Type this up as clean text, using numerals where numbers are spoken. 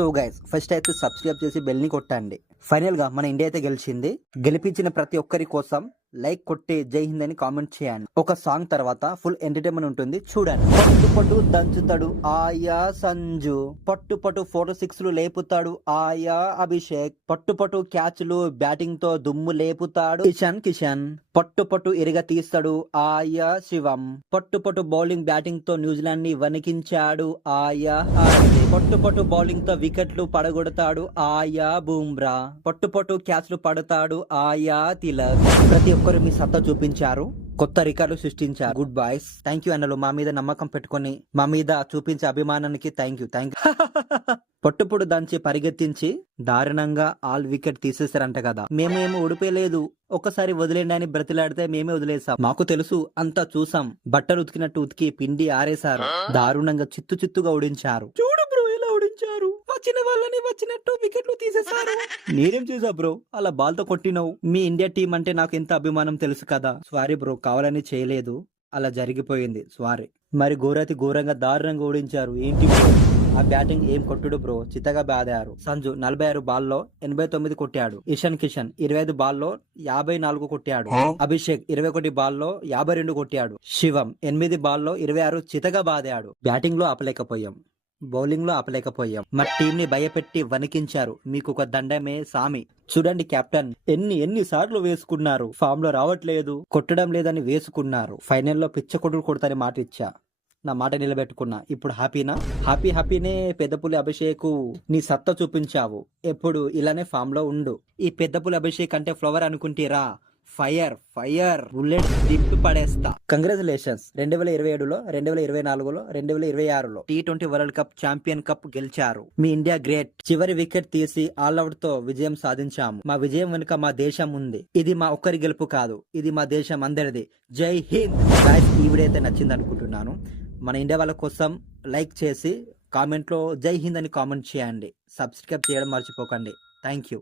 So guys first అయితే subscribe చేసి bell ని కొట్టండి. ఫైనల్ గా మన ఇండియా అయితే గెలిచింది. గెలిపించిన ప్రతి ఒక్కరి కోసం లైక్ కొట్టి జై హింద్ అని కామెంట్ చేయండి. ఒక సాంగ్ తర్వాత ఫుల్ ఎంటర్టైన్మెంట్ ఉంటుంది, చూడండి. పట్టు పట్టు దంచుతాడు ఆయా సంజు, పట్టు పట్టు 4 6లు లేపుతాడు ఆయా అభిషేక్, పట్టు పట్టు క్యాచ్లు బ్యాటింగ్ తో దుమ్ము లేపుతాడు కిషన్, పట్టు పట్టు ఎరిగా తీస్తాడు ఆయా శివం, పట్టు పట్టు బౌలింగ్ బ్యాటింగ్ తో న్యూజిలాండ్ ని వణికించాడు ఆయా హార్దిక్, పట్టు పట్టు బౌలింగ్ తో వికెట్లు పడగొడతాడు ఆయా బూమ్రా, పట్టు పట్టు క్యాచ్లు పడతాడు ఆయా తిలక్. ప్రతి ఒక్కరు మీ సత్తా చూపించారు, కొత్త రికార్డు సృష్టించారు. గుడ్ బాయ్స్, థ్యాంక్ యూ అన్నలు. మా మీద నమ్మకం పెట్టుకొని మా మీద చూపించే అభిమానానికి థ్యాంక్ యూ. పట్టుపుడు దంచి పరిగెత్తించి దారుణంగా ఆల్ వికెట్ తీసేశారంట కదా. మేమేమో ఓడిపోయలేదు, ఒక్కసారి వదిలేండి అని బ్రతిలాడితే మేమే వదిలేసాం. మాకు తెలుసు, అంతా చూసాం. బట్టలు ఉతికినట్టు ఉతికి పిండి ఆరేశారు. దారుణంగా చిత్తుగా ఓడించారు. చూడు బ్రో ఎలా ఓడించారు, వచ్చిన వాళ్ళని వచ్చినట్టు వికెట్లు తీసేశారు. నేనేం చేసా బ్రో, అలా బాల్ తో కొట్టినవు. మీ ఇండియా టీం అంటే నాకు ఎంత అభిమానం తెలుసు కదా. సారీ బ్రో, కావాలని చేయలేదు, అలా జరిగిపోయింది, సారీ. మరి ఘోరంగా దారుణంగా ఓడించారు. ఏంటి బ్రో ఆ బ్యాటింగ్, ఏం కొట్టుడు బ్రో, చిత్తగా బాదారు. సంజు 46 బాల్లో 89 కొట్టాడు. ఇషాన్ కిషన్ 25 బాల్లో 54 కొట్టాడు. అభిషేక్ 21 బాల్లో 52 కొట్టాడు. శివం 8 బాల్లో 26 చితగా బాదాడు. బ్యాటింగ్ లో ఆపలేకపోయాం, బౌలింగ్ లో ఆపలేకపోయాం. మా టీం ని భయపెట్టి వణికించారు. మీకు ఒక దండమే సామి. చూడండి కెప్టెన్ ఎన్ని సార్లు వేసుకున్నారు, ఫామ్ లో రావట్లేదు, కొట్టడం లేదని వేసుకున్నారు. ఫైనల్లో పిచ్చ కొట్టుడు కొడతాని మాట ఇచ్చా, నా మాట నిలబెట్టుకున్నా. ఇప్పుడు హ్యాపీనా? హ్యాపీనే. పెద్దపులి అభిషేక్, నీ సత్తా చూపించావు. ఎప్పుడు ఇలానే ఫామ్ లో ఉండు. ఈ పెద్దపులి అభిషేక్ అంటే ఫ్లవర్ అనుకుంటీరా? ఫైర్ బుల్లెట్ దింపి పడేస్తా. కంగ్రాచులేషన్స్. 2027లో 2024లో 2026లో T20 world cup champion cup గెలిచారు. మీ ఇండియా గ్రేట్. చివరి వికెట్ తీసి ఆల్అౌట్ తో విజయం సాధించాము. మా విజయం వెనుక మా దేశం ఉంది. ఇది మా ఒక్కరి గెలుపు కాదు, ఇది మా దేశం అందరిది. జై హింద్. ఈ వీడియో అయితే నచ్చింది అనుకుంటున్నాను. మన ఇండియా వాళ్ళ కోసం లైక్ చేసి కామెంట్ లో జై హింద్ అని కామెంట్ చేయండి. సబ్స్క్రైబ్ చేయడం మర్చిపోకండి. Thank you.